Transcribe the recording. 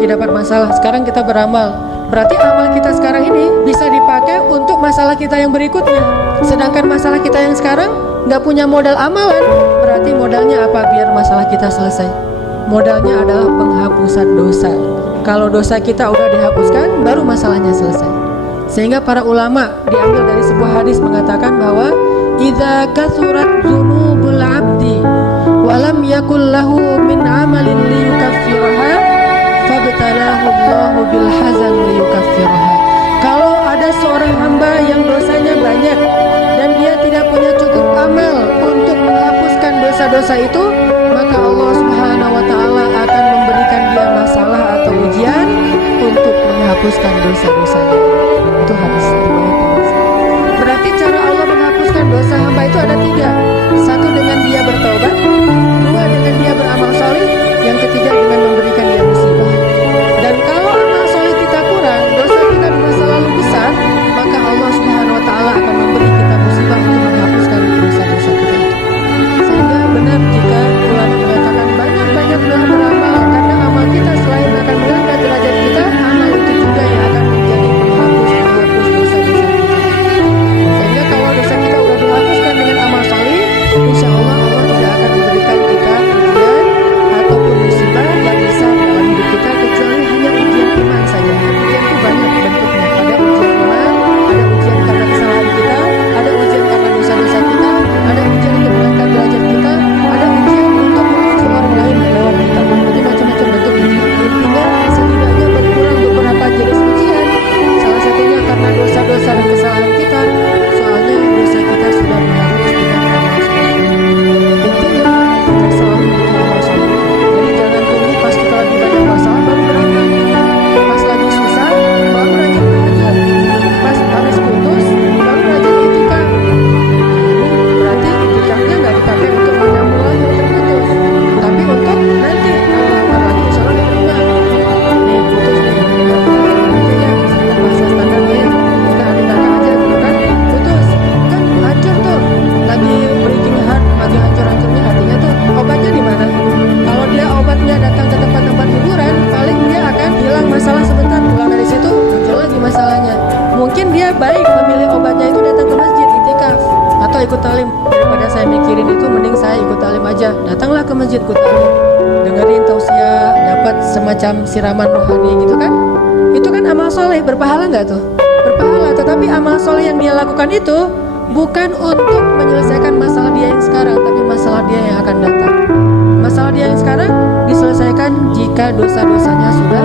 lagi dapat masalah, sekarang kita beramal. Berarti amal kita sekarang ini bisa dipakai untuk masalah kita yang berikutnya. Sedangkan masalah kita yang sekarang nggak punya modal amalan, berarti modalnya apa biar masalah kita selesai? Modalnya adalah penghapusan dosa. Kalau dosa kita udah dihapuskan, baru masalahnya selesai. Sehingga para ulama diambil dari sebuah hadis mengatakan bahwa idza kathurat dzunubul 'abdi wa lam yakul lahu min 'amalin liyukaffiraha fabtalahu Allahu bil hazan liyukaffiraha. Kalau ada seorang hamba yang dosanya banyak dan dia tidak punya cukup amal untuk menghapuskan dosa-dosa itu, maka Allah Subhanahu wa taala akan memberikan dia masalah atau ujian untuk menghapuskan dosa-dosanya. Itu hadis riwayat Tirmidzi. Berarti cara Allah menghapuskan dosa hamba itu ada 3. 1 dengan dia bertobat, 2 dengan dia beramal saleh, yang ketiga dengan memberikan dia musibah. Dan kalau amal saleh kita kurang, dosa kita di masa lalu besar, maka Allah Subhanahu wa taala akan memberi kita musibah untuk menghapuskan dosa-dosa kita itu. Sehingga benar jika ulama mengatakan banyak-banyaklah beramal, karena amal kita selain akan mengangkat derajat kita, amal itu juga yang akan menjadi penghapus dosa-dosa kita. Sehingga kalau dosa kita sudah dihapuskan dengan amal saleh, insya Allah Allah tidak akan memberikan kita ujian ataupun musibah yang besar dalam hidup kita, kecuali hanya ujian iman saja. Ujian itu banyak bentuknya. Ada ujian iman, ada ujian karena kesalahan kita, ada ujian karena dosa-dosa kita, ada ujian untuk mengangkat derajat kita, ada ujian untuk menguji orang lain lewat kita. Jadi macam-macam bentuk ujian. Intinya setidaknya berkurang beberapa jenis ujian. Salah satunya karena dosa-dosa dan kesalahan kita. Soalnya dosa kita sudah dihapus dengan amal saleh. Intinya kita selalu bikin amal saleh. Jadi jangan tunggu pas kita lagi banyak masalah baru beramal. Pas lagi susah baru rajin tahajud. Pas habis putus baru rajin itikaf. Berarti itikafnya nggak dipakai untuk menyambung lagi yang terputus, tapi untuk nanti lamar lagi insya Allah diterima. Nih putus nih, kita nanti ya misalkan bahasa standarnya ya, kita hari kakak aja dulu kan, putus kan hancur tuh, lagi breaking heart, lagi hancur-hancurnya hatinya tuh, obatnya di mana? Kalau dia obatnya datang ke tempat-tempat hiburan, paling dia akan hilang masalah sebentar, pulang dari situ muncul lagi masalahnya. Mungkin dia baik memilih obatnya itu datang ke masjid itikaf atau ikut talim. Daripada saya mikirin itu, mending saya ikut talim aja. Datanglah ke masjid ikut talim, dengerin tausiah, dapat semacam siraman rohani gitu kan. Itu kan amal soleh, berpahala nggak tuh? Berpahala, tetapi amal soleh yang dia lakukan itu bukan untuk menyelesaikan masalah dia yang sekarang, tapi masalah dia yang akan datang. Masalah dia yang sekarang diselesaikan jika dosa-dosanya sudah